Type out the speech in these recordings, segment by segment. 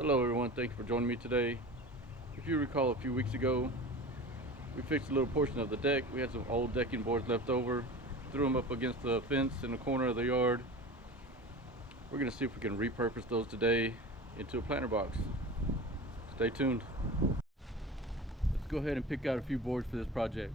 Hello everyone, thank you for joining me today. If you recall, a few weeks ago we fixed a little portion of the deck. We had some old decking boards left over, threw them up against the fence in the corner of the yard. We're going to see if we can repurpose those today into a planter box. Stay tuned. Let's go ahead and pick out a few boards for this project.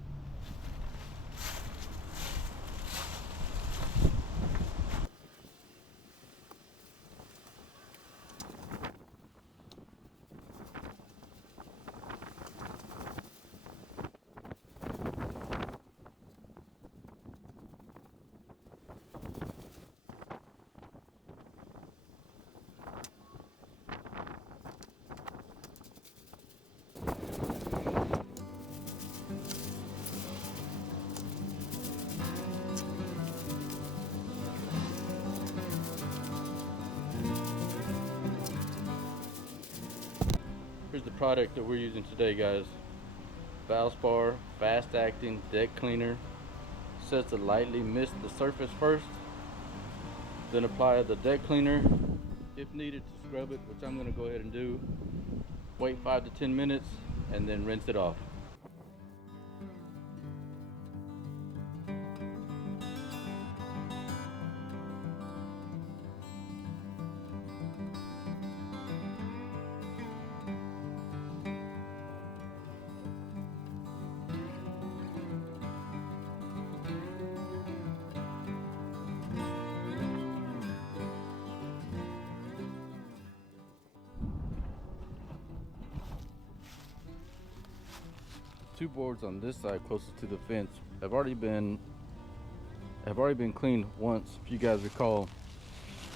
Here's the product that we're using today, guys. Valspar fast acting deck cleaner. Says to lightly mist the surface first, then apply the deck cleaner if needed to scrub it, which I'm going to go ahead and do. Wait 5 to 10 minutes and then rinse it off. Two boards on this side closest to the fence have already been cleaned once. If you guys recall,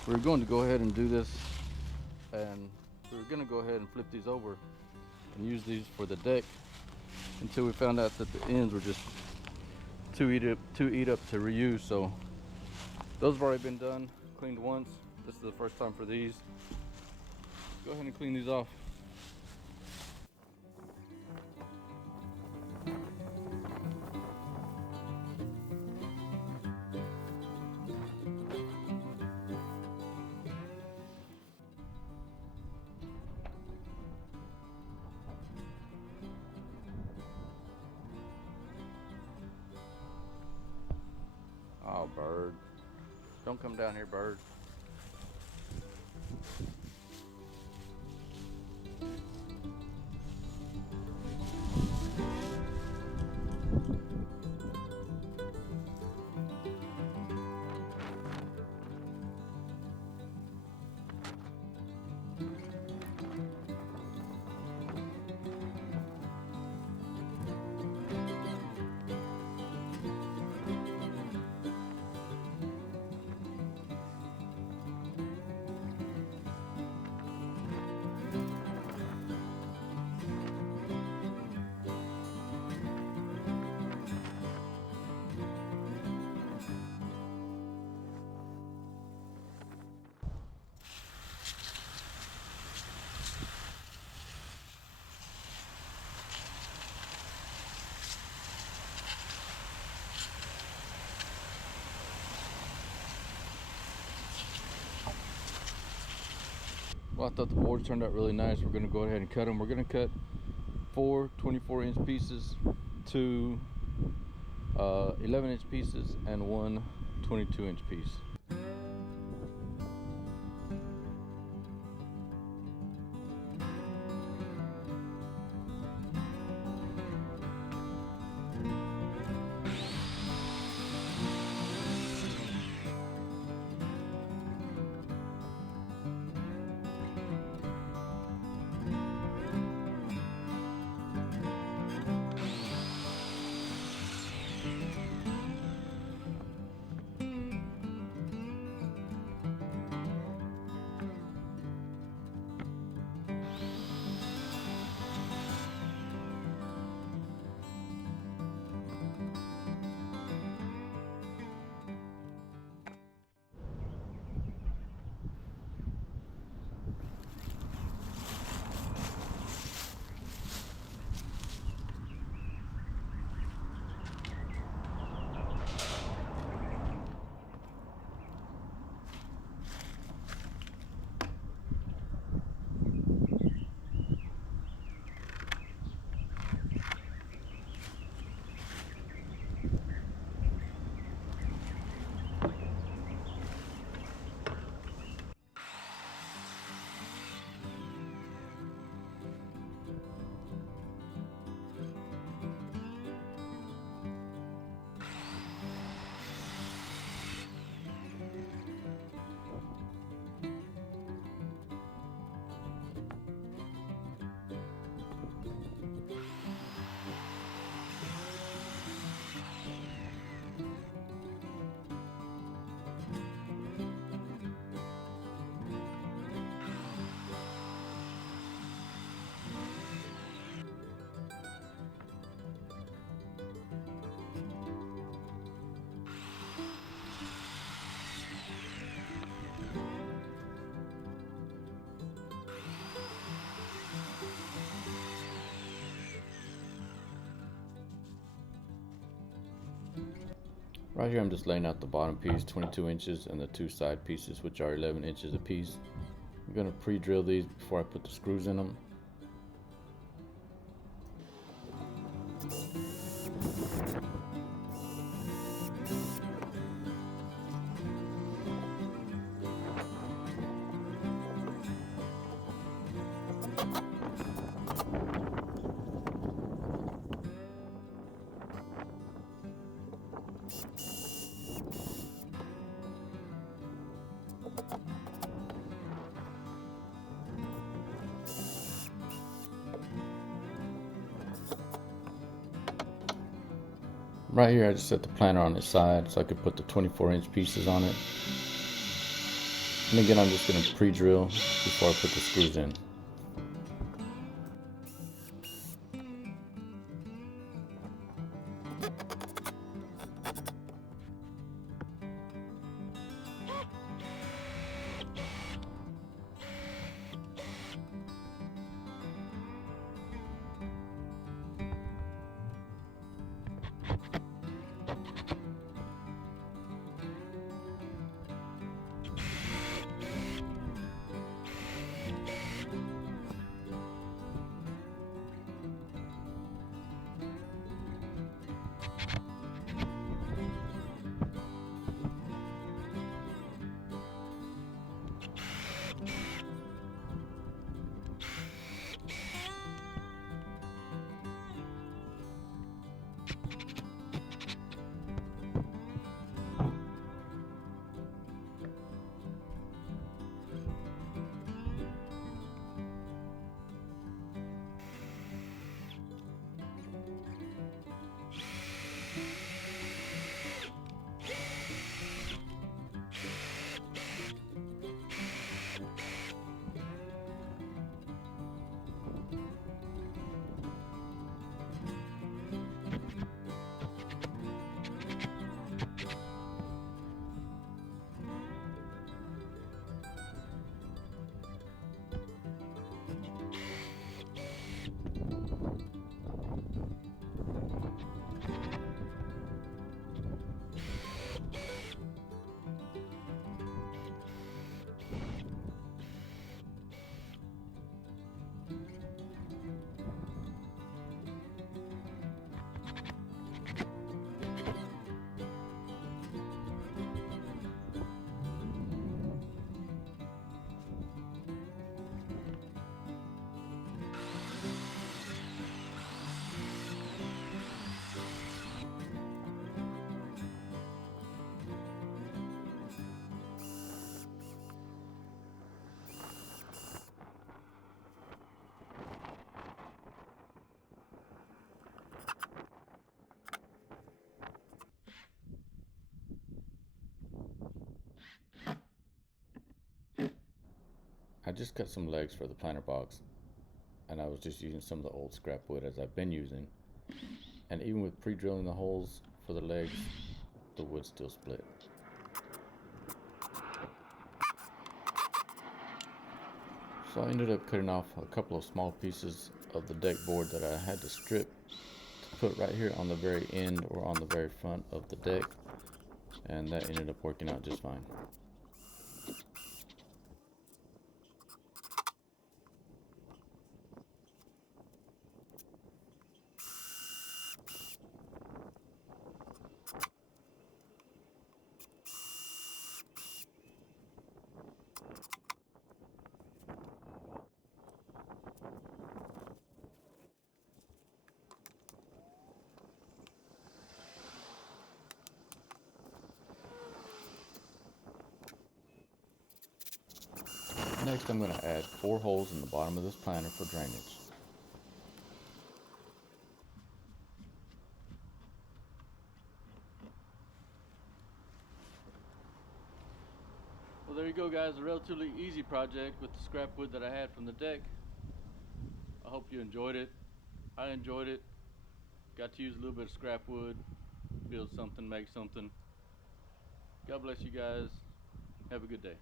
we were going to go ahead and do this, and we were going to go ahead and flip these over and use these for the deck until we found out that the ends were just too eat up to reuse. So those have already been done, cleaned once. This is the first time for these. Go ahead and clean these off. Oh, bird. Don't come down here, bird. Well, I thought the boards turned out really nice. We're going to go ahead and cut them. We're going to cut 4 24-inch pieces, 2 11-inch pieces, and 1 22-inch piece. Right here I'm just laying out the bottom piece 22 inches and the two side pieces, which are 11 inches a piece. I'm going to pre-drill these before I put the screws in them. Right here I just set the planter on its side so I could put the 24-inch pieces on it. And again I'm just going to pre-drill before I put the screws in. I just cut some legs for the planter box, and I was just using some of the old scrap wood as I've been using. And even with pre-drilling the holes for the legs, the wood still split. So I ended up cutting off a couple of small pieces of the deck board that I had to strip to put right here on the very end or on the very front of the deck, and that ended up working out just fine. Next, I'm going to add 4 holes in the bottom of this planter for drainage. Well, there you go, guys. A relatively easy project with the scrap wood that I had from the deck. I hope you enjoyed it. I enjoyed it. Got to use a little bit of scrap wood, build something, make something. God bless you guys. Have a good day.